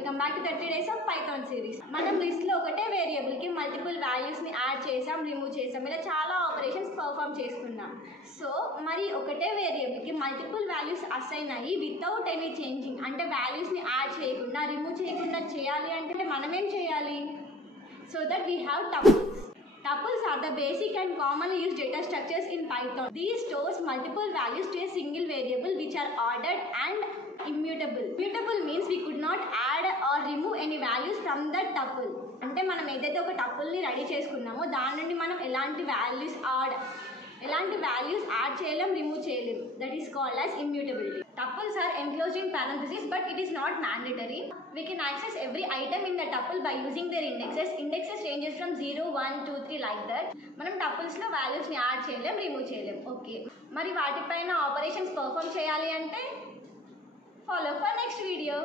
Welcome back to 30 days of Python series. మనం లిస్ట్లో ఒకటే వేరియబుల్కి మల్టిపుల్ వాల్యూస్ని యాడ్ చేసాం, రిమూవ్ చేసాం, ఇలా చాలా ఆపరేషన్స్ పర్ఫామ్ చేసుకున్నాం. సో మరి ఒకటే వేరియబుల్కి మల్టిపుల్ వాల్యూస్ అసైన్ అయ్యి వితౌట్ ఎనీ చేంజింగ్, అంటే వాల్యూస్ని యాడ్ చేయకుండా రిమూవ్ చేయకుండా చేయాలి అంటే మనమేం చేయాలి? So that we have tuples. Tuples are the basic and commonly used data structures in Python. These stores multiple values to a single variable which are ordered and immutable. Immutable means we could not add or remove any values from that tuple. అంటే మనం ఏదైతే ఒక టపుల్ని ready చేసుకున్నామో దాని నుండి మనం ఎలాంటి values add చేయలేం, రిమూవ్ చేయలేం. That is called as immutability. Tuples are enclosed in parentheses, but it is not mandatory. We can access every item in the tuple by using their indexes. Indexes ranges from 0, 1, 2, 3 like that. మనం టపుల్స్లో వాల్యూస్ని add చేయలేం, remove చేయలేం. Okay, మరి వాటిపైన operations perform చేయాలి అంటే follow for next video.